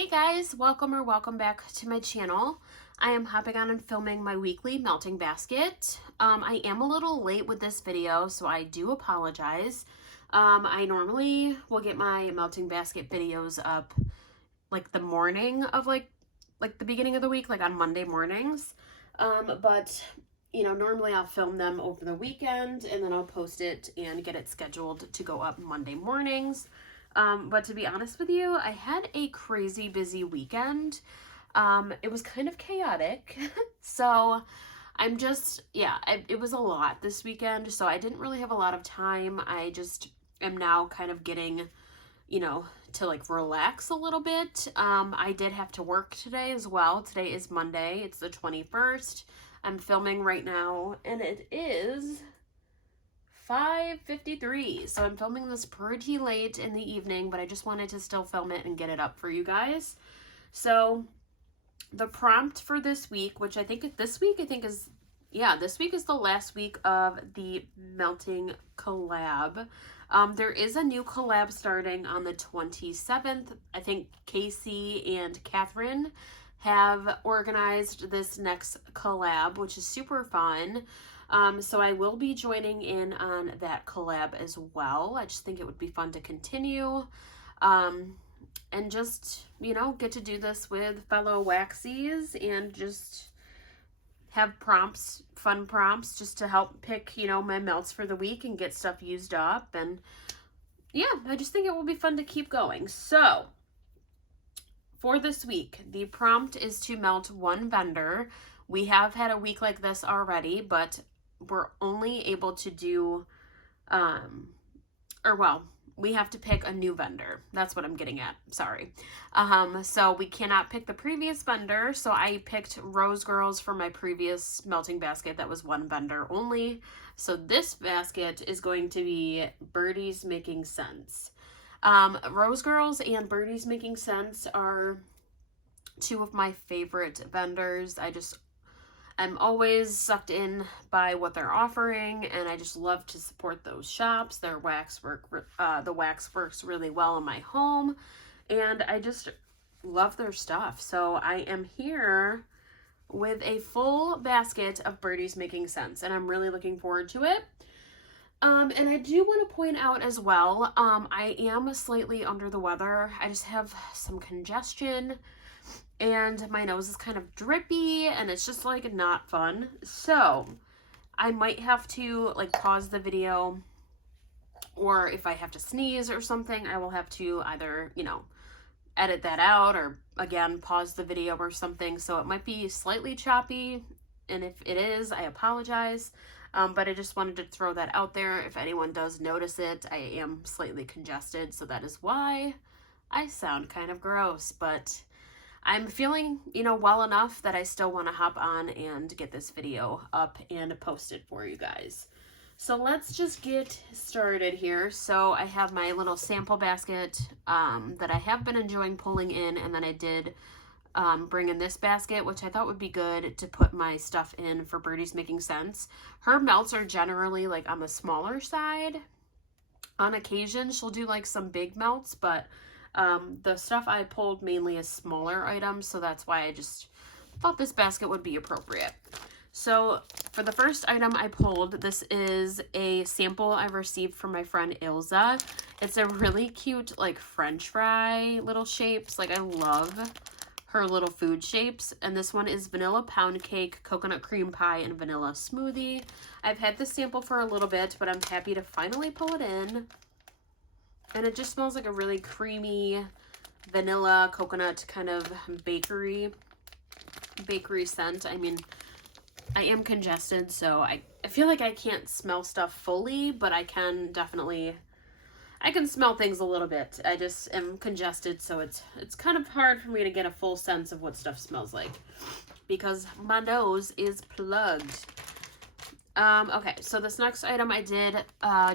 Hey guys, welcome back to my channel. I am hopping on and filming my weekly melting basket. I am a little late with this video, so I do apologize. I normally will get my melting basket videos up like the morning of like the beginning of the week, like on Monday mornings. But you know, normally I'll film them over the weekend and then I'll post it and get it scheduled to go up Monday mornings. But to be honest with you, I had a crazy busy weekend. It was kind of chaotic. So I'm just, yeah, it was a lot this weekend. So I didn't really have a lot of time. I just am now kind of getting, to like relax a little bit. I did have to work today as well. Today is Monday. It's the 21st. I'm filming right now and it is 5:53, so I'm filming this pretty late in the evening, but I just wanted to still film it and get it up for you guys. So the prompt for this week, which this week is the last week of the melting collab. There is a new collab starting on the 27th. I think Casey and Catherine have organized this next collab, which is super fun. So I will be joining in on that collab as well. I just think it would be fun to continue. And just, get to do this with fellow waxies and just have prompts, fun prompts, just to help pick, my melts for the week and get stuff used up. And yeah, I just think it will be fun to keep going. So for this week, the prompt is to melt one vendor. We have had a week like this already, but we're only able to do, we have to pick a new vendor. That's what I'm getting at. Sorry. So we cannot pick the previous vendor. So I picked Rose Girls for my previous melting basket. That was one vendor only. So this basket is going to be Birdies Making Sense. Rose Girls and Birdies Making Sense are two of my favorite vendors. I'm always sucked in by what they're offering, and I just love to support those shops. Their wax work, the wax works really well in my home, and I just love their stuff. So I am here with a full basket of Birdies Making Sense, and I'm really looking forward to it. And I do want to point out as well, I am slightly under the weather. I just have some congestion and my nose is kind of drippy and it's just like not fun. So I might have to like pause the video, or if I have to sneeze or something, I will have to either, edit that out or again, pause the video or something. So it might be slightly choppy. And if it is, I apologize. But I just wanted to throw that out there. If anyone does notice it, I am slightly congested. So that is why I sound kind of gross, but I'm feeling, well enough that I still want to hop on and get this video up and posted for you guys. So let's just get started here. So I have my little sample basket that I have been enjoying pulling in, and then I did bring in this basket, which I thought would be good to put my stuff in for Birdies Making Sense. Her melts are generally like on the smaller side. On occasion, she'll do like some big melts, but the stuff I pulled mainly is smaller items, so that's why I just thought this basket would be appropriate. So for the first item I pulled, this is a sample I received from my friend Ilza. It's a really cute like French fry little shapes. Like I love her little food shapes, and this one is vanilla pound cake, coconut cream pie, and vanilla smoothie. I've had this sample for a little bit, but I'm happy to finally pull it in. And it just smells like a really creamy vanilla coconut kind of bakery scent. I mean, I am congested, so I feel like I can't smell stuff fully, but I can smell things a little bit. I just am congested, so it's kind of hard for me to get a full sense of what stuff smells like because my nose is plugged. Okay, so this next item I did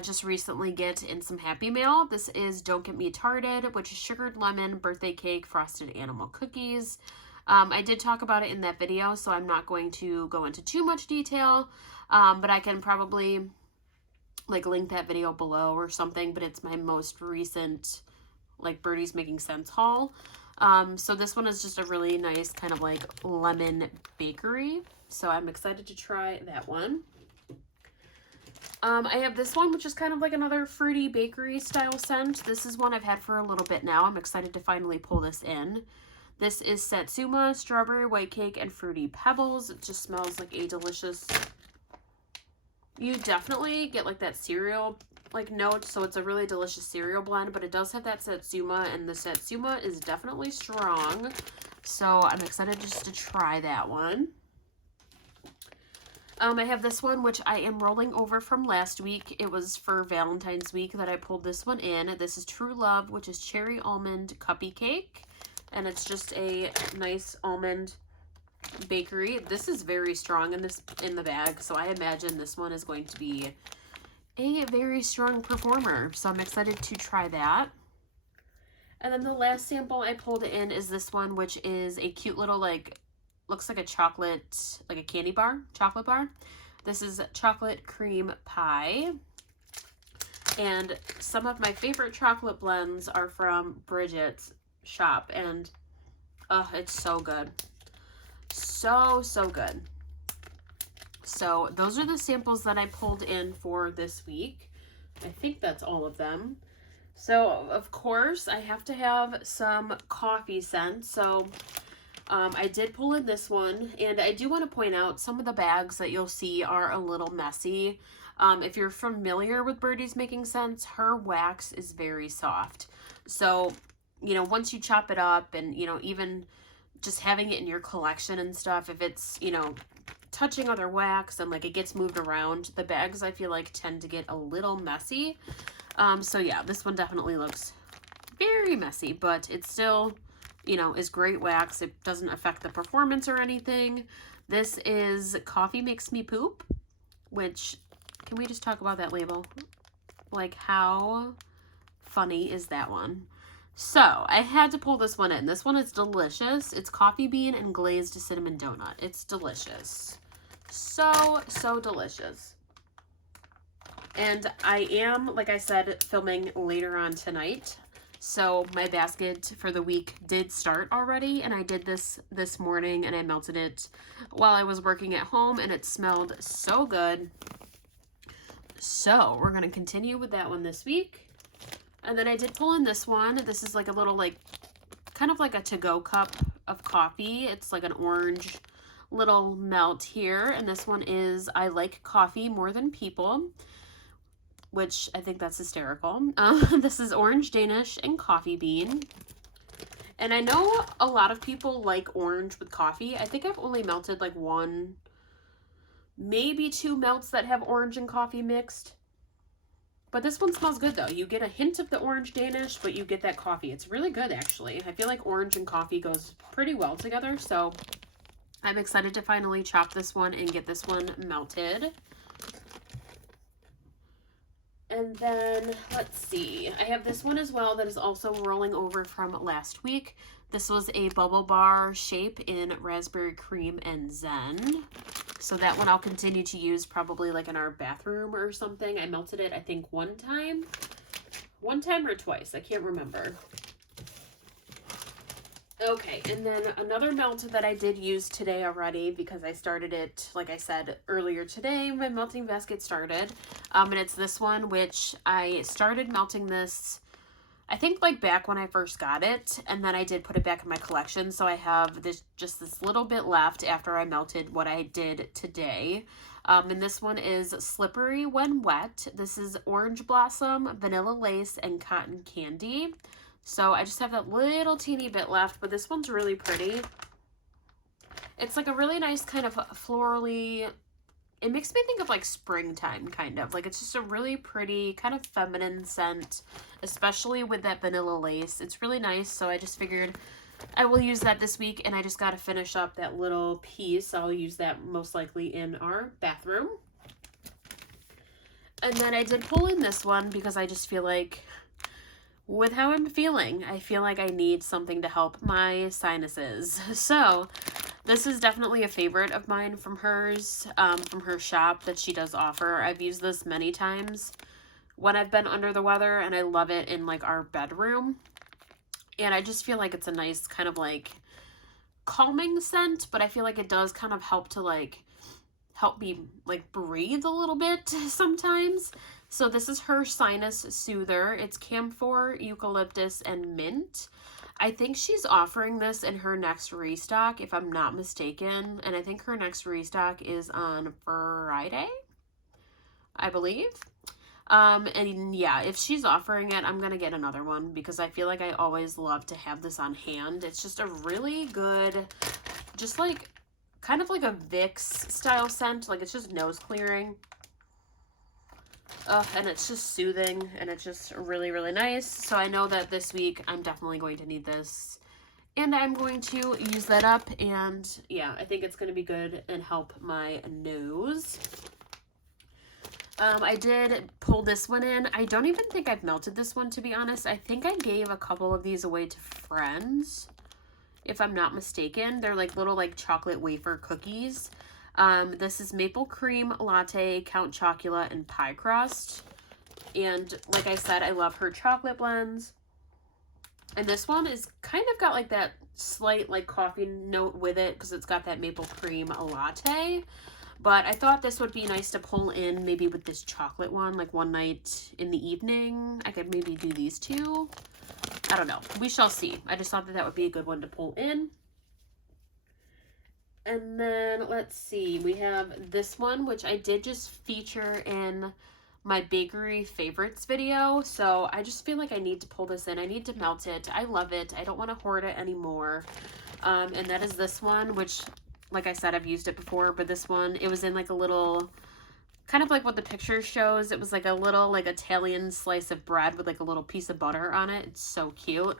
just recently get in some Happy Mail. This is Don't Get Me Tarded, which is sugared lemon birthday cake frosted animal cookies. I did talk about it in that video, so I'm not going to go into too much detail, but I can probably like link that video below or something, but it's my most recent like Birdies Making Sense haul. So this one is just a really nice kind of like lemon bakery. So I'm excited to try that one. I have this one, which is kind of like another fruity bakery style scent. This is one I've had for a little bit now. I'm excited to finally pull this in. This is Satsuma, strawberry white cake, and fruity pebbles. It just smells like a delicious... You definitely get like that cereal like note, so it's a really delicious cereal blend, but it does have that Satsuma, and the Satsuma is definitely strong. So I'm excited just to try that one. I have this one, which I am rolling over from last week. It was for Valentine's week that I pulled this one in. This is True Love, which is cherry almond cuppy cake. And it's just a nice almond bakery. This is very strong in the bag, so I imagine this one is going to be a very strong performer. So I'm excited to try that. And then the last sample I pulled in is this one, which is a cute little like... looks like a chocolate, like a candy bar, chocolate bar. This is chocolate cream pie. And some of my favorite chocolate blends are from Bridget's shop. And, oh, it's so good. So, so good. So, those are the samples that I pulled in for this week. I think that's all of them. So, of course, I have to have some coffee scents. So, I did pull in this one, and I do want to point out some of the bags that you'll see are a little messy. If you're familiar with Birdie's Making Sense, her wax is very soft. So, you know, once you chop it up and, you know, even just having it in your collection and stuff, if it's, you know, touching other wax and like it gets moved around, the bags I feel like tend to get a little messy. So yeah, this one definitely looks very messy, but it's still... you know, is great wax. It doesn't affect the performance or anything. This is Coffee Makes Me Poop, which, can we just talk about that label? Like, how funny is that one? So, I had to pull this one in. This one is delicious. It's coffee bean and glazed cinnamon donut. It's delicious. So, so delicious. And I am, like I said, filming later on tonight. So my basket for the week did start already, and I did this morning, and I melted it while I was working at home, and it smelled so good. So we're going to continue with that one this week. And then I did pull in this one. This is like a little, like, kind of like a to-go cup of coffee. It's like an orange little melt here, and this one is I Like Coffee More Than People, which I think that's hysterical. This is orange Danish and coffee bean. And I know a lot of people like orange with coffee. I think I've only melted like one, maybe two melts that have orange and coffee mixed. But this one smells good though. You get a hint of the orange Danish, but you get that coffee. It's really good actually. I feel like orange and coffee goes pretty well together. So I'm excited to finally chop this one and get this one melted. And then, let's see, I have this one as well that is also rolling over from last week. This was a bubble bar shape in raspberry cream and zen. So that one I'll continue to use probably like in our bathroom or something. I melted it, I think, one time or twice. I can't remember. Okay, and then another melt that I did use today already because I started it, like I said earlier today, my melting basket started. And it's this one, which I started melting this, I think like back when I first got it, and then I did put it back in my collection. So I have just this little bit left after I melted what I did today. And this one is Slippery When Wet. This is orange blossom, vanilla lace, and cotton candy. So I just have that little teeny bit left, but this one's really pretty. It's like a really nice kind of florally, it makes me think of like springtime kind of. Like it's just a really pretty kind of feminine scent, especially with that vanilla lace. It's really nice, so I just figured I will use that this week, and I just got to finish up that little piece. I'll use that most likely in our bathroom. And then I did pull in this one because I just feel like, with how I'm feeling, I feel like I need something to help my sinuses. So this is definitely a favorite of mine from hers, from her shop that she does offer. I've used this many times when I've been under the weather, and I love it in like our bedroom. And I just feel like it's a nice kind of like calming scent, but I feel like it does kind of help to like help me like breathe a little bit sometimes. So this is her Sinus Soother. It's camphor, eucalyptus, and mint. I think she's offering this in her next restock, if I'm not mistaken. And I think her next restock is on Friday, I believe. And yeah, if she's offering it, I'm gonna get another one because I feel like I always love to have this on hand. It's just a really good, just like, kind of like a Vicks style scent. Like, it's just nose clearing. And it's just soothing, and it's just really, really nice. So I know that this week I'm definitely going to need this, and I'm going to use that up. And yeah, I think it's going to be good and help my nose. I did pull this one in. I don't even think I've melted this one, to be honest. I think I gave a couple of these away to friends, if I'm not mistaken. They're like little like chocolate wafer cookies. This is maple cream latte, Count Chocula, and pie crust. And like I said, I love her chocolate blends. And this one is kind of got like that slight like coffee note with it because it's got that maple cream latte. But I thought this would be nice to pull in maybe with this chocolate one, like one night in the evening. I could maybe do these two. I don't know. We shall see. I just thought that that would be a good one to pull in. And then let's see. We have this one, which I did just feature in my bakery favorites video. So I just feel like I need to pull this in. I need to melt it. I love it. I don't want to hoard it anymore. And that is this one, which, like I said, I've used it before, but this one, it was in like a little, kind of like what the picture shows. It was like a little like Italian slice of bread with like a little piece of butter on it. It's so cute.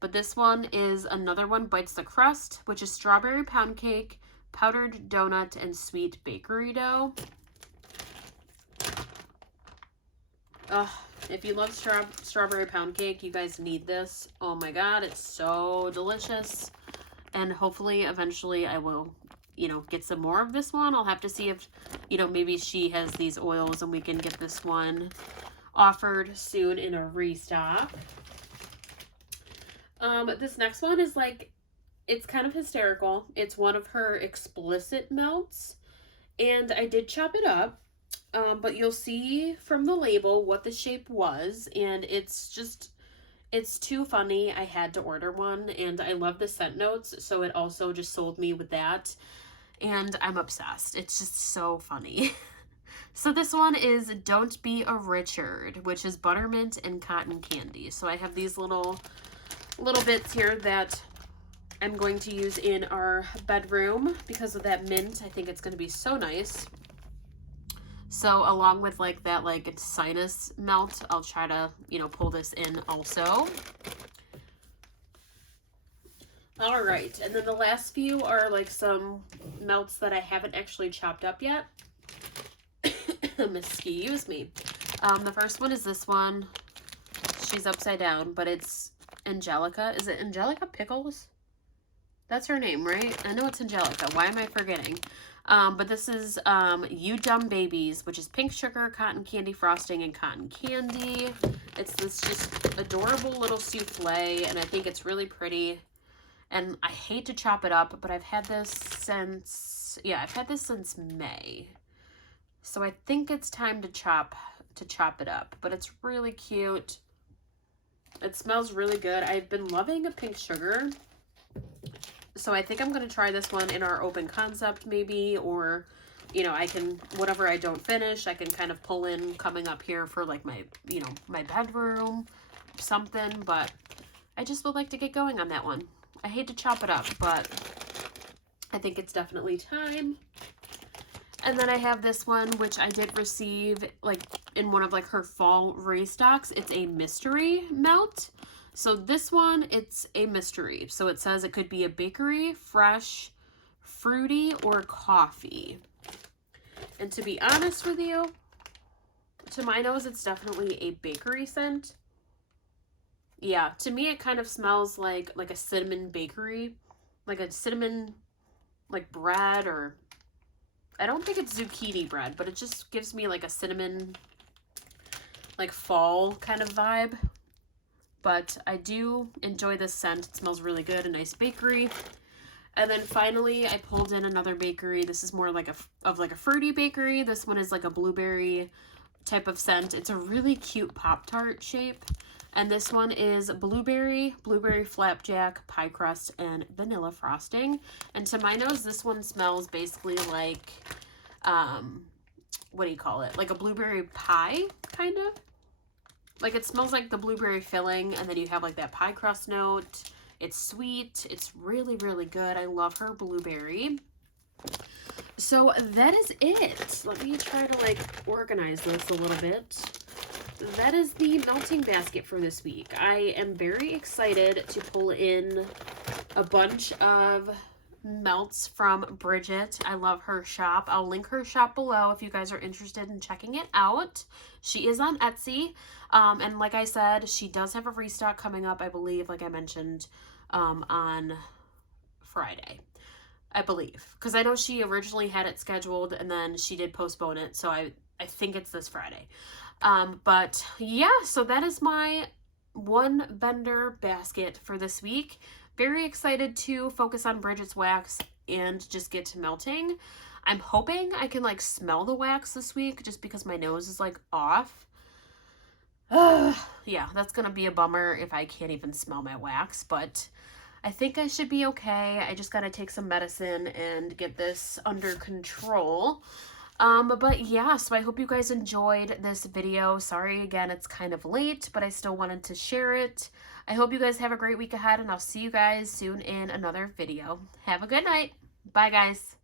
But this one is another one, Bites the Crust, which is strawberry pound cake, powdered donut, and sweet bakery dough. If you love strawberry pound cake, you guys need this. Oh my god, it's so delicious. And hopefully, eventually, I will, you know, get some more of this one. I'll have to see if, you know, maybe she has these oils and we can get this one offered soon in a restock. This next one is like, it's kind of hysterical. It's one of her explicit melts, and I did chop it up. But you'll see from the label what the shape was, and it's too funny. I had to order one, and I love the scent notes, so it also just sold me with that, and I'm obsessed. It's just so funny. So this one is Don't Be a Richard, which is buttermint and cotton candy. So I have these little bits here that I'm going to use in our bedroom because of that mint. I think it's going to be so nice. So along with like that like sinus melt, I'll try to, you know, pull this in also. All right, and then the last few are like some melts that I haven't actually chopped up yet. Excuse me. The first one is this one. She's upside down, but it's Angelica. Is it Angelica Pickles? That's her name, right? I know it's Angelica. Why am I forgetting? But this is You Dumb Babies, which is pink sugar, cotton candy frosting, and cotton candy. It's this just adorable little souffle, and I think it's really pretty. And I hate to chop it up, but I've had this since, yeah, I've had this since May. So I think it's time to chop it up. But it's really cute. It smells really good. I've been loving a pink sugar. So I think I'm going to try this one in our open concept maybe, or, you know, I can, whatever I don't finish, I can kind of pull in coming up here for like my, you know, my bedroom, something, but I just would like to get going on that one. I hate to chop it up, but I think it's definitely time. And then I have this one, which I did receive like in one of like her fall restocks. It's a mystery melt. So this one, it's a mystery. So it says it could be a bakery, fresh, fruity, or coffee. And to be honest with you, to my nose, it's definitely a bakery scent. Yeah, to me, it kind of smells like a cinnamon bakery, like a cinnamon like bread, or I don't think it's zucchini bread, but it just gives me like a cinnamon like fall kind of vibe. but I do enjoy this scent. It smells really good, a nice bakery. And then finally, I pulled in another bakery. This is more like a fruity bakery. This one is like a blueberry type of scent. It's a really cute Pop-Tart shape. And this one is blueberry flapjack, pie crust, and vanilla frosting. And to my nose, this one smells basically like, what do you call it? Like a blueberry pie, kind of. Like it smells like the blueberry filling, and then you have like that pie crust note. It's sweet. It's really, really good. I love her blueberry. So that is it. Let me try to like organize this a little bit. That is the melting basket for this week. I am very excited to pull in a bunch of melts from Bridget. I love her shop. I'll link her shop below if you guys are interested in checking it out. She is on Etsy. And like I said, she does have a restock coming up, I believe, like I mentioned, on Friday, I believe. Because I know she originally had it scheduled and then she did postpone it. So I think it's this Friday. But yeah, so that is my one vendor basket for this week. Very excited to focus on Bridget's wax and just get to melting. I'm hoping I can like smell the wax this week just because my nose is like off. Yeah, that's gonna be a bummer if I can't even smell my wax, but I think I should be okay. I just gotta take some medicine and get this under control. But yeah, so I hope you guys enjoyed this video. Sorry again, it's kind of late, but I still wanted to share it. I hope you guys have a great week ahead, and I'll see you guys soon in another video. Have a good night. Bye, guys.